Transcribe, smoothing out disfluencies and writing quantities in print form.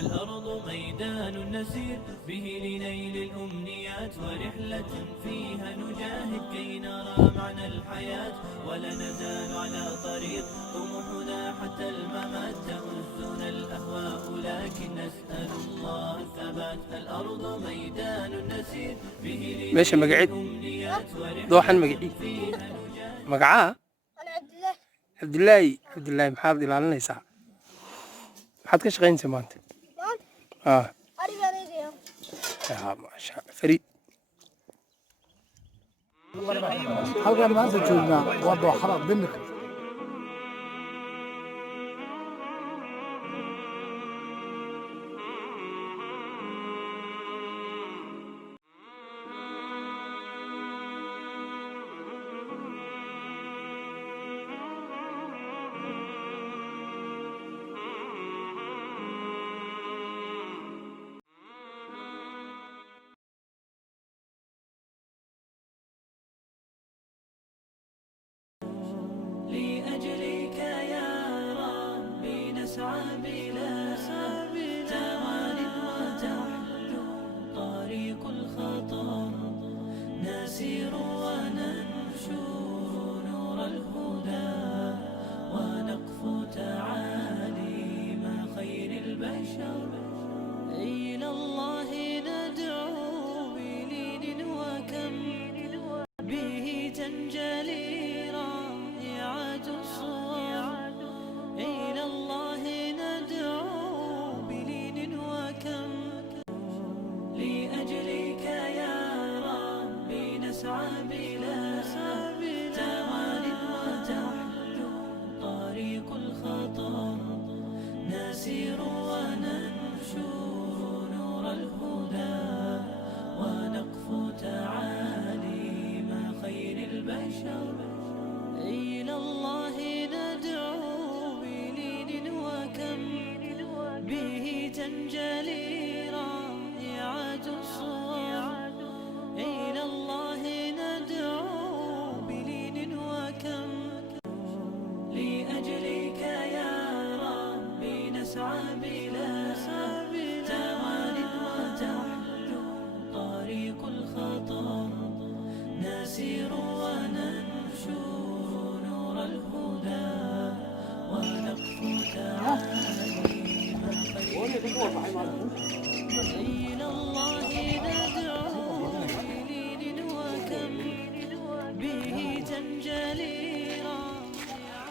الأرض ميدان نسير به لنيل الأمنيات، ورحلة فيها نجاهد كي نرى معنى الحياة، ولا نزال على طريق طموحنا حتى الممات، تؤزنا الأهواء لكن نسأل الله الثبات. الأرض ميدان نسير به لنيل الأمنيات، ورحلة فيها نجاهد. مقعاه عبد الله محافظ ilaalinaysaa maxaad ka shaqaynaysaa maanta maasha Allah fariid halkaan maanta joognaa waa dooxada Dinka. لأجلك يا ربي نسعى بلا توان، وتحلو طريق الخطا، نسير وننشر نور الهدى، ونقفو تعاليم خير البشر. إلى الله ندعو بلين وكم به تنجلي رائعة الصور. إلى الله ندعو بلين وكم لأجلك يا ربي نسعى بلا توان، وتحلو طريق الخطا، نسير وننشر نور الهدى، ونقفو تعاليم خير البشر. إلى الله ندعو بلين وكم به تنجلي رائعة الصور. إلى الله ندعو بلين وكم لأجلك يا ربي نسعى بلا توان، وتحلو طريق الخطا، نسير وننشر نور الهدى، ونقفو تعاليم خير البشر. إلى الله ندعو بلين وكم به تنجلي رائعة.